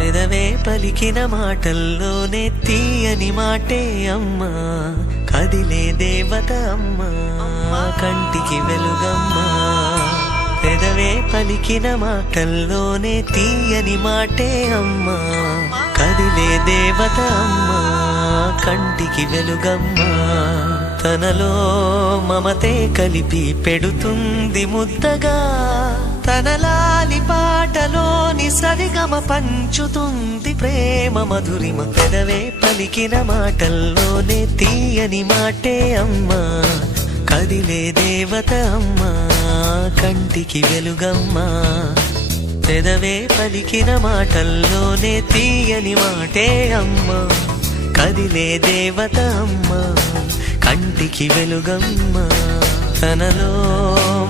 పెదవే పలికిన మాటల్లోనే తీయని మాటే అమ్మా, కదిలే దేవత అమ్మా, కంటికి వెలుగమ్మా. పెదవే పలికిన మాటల్లోనే తీయని మాటే అమ్మా, కదిలే దేవత అమ్మా, కంటికి వెలుగమ్మా. తనలో మమతే కలిపి పెడుతుంది ముద్దగా, తన లాలి పాటలోని సరిగమ పంచుతుంది ప్రేమ మధురిమ. పెదవే పలికిన మాటల్లోనే తీయని మాటే అమ్మా, కదిలే దేవత అమ్మా, కంటికి వెలుగమ్మా. పెదవే పలికిన మాటల్లోనే తీయని మాటే అమ్మా, కదిలే దేవత అమ్మా, కంటికి వెలుగమ్మా. తనలో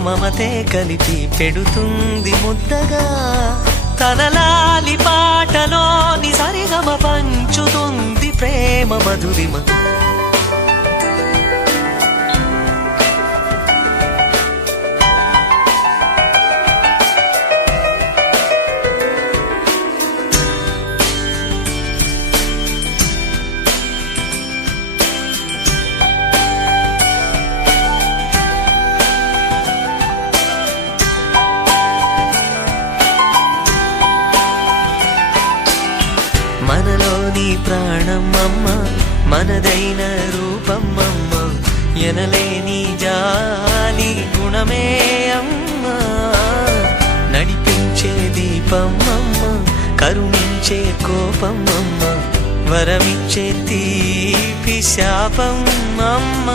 మమతే కలిపి పెడుతుంది ముద్దగా, తన లాలి పాటలోని సరిగమ పంచుతుంది ప్రేమ మధురిమ. మనలోని ప్రాణం అమ్మ, మనదైన రూపం అమ్మ, ఎనలేని జాలి గుణమే అమ్మ. నడిపించే దీపం అమ్మ, కరుణించే కోపం అమ్మ, వరమిచ్చే తీపి శాపం అమ్మ.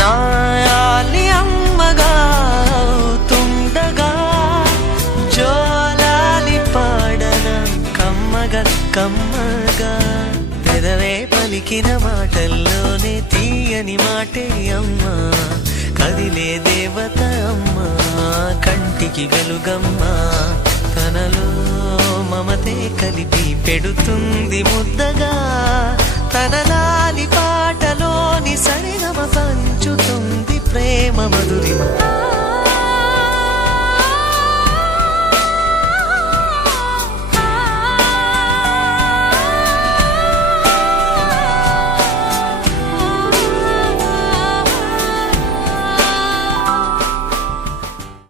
నాయాలి అమ్మగా అవుతుండగా, జోలాలి పాడన కమ్మగా కమ్మగా. పెదవే పలికిన మాటల్లోనే తీయని మాటే అమ్మా, కదిలే దేవత అమ్మా, కంటికి వెలుగమ్మా. తనలో మమతే కలిపి పెడుతుంది ముద్దగా, తన లాలి పాటలోని సరిగమ పంచుతుంది ప్రేమ మధురిమ.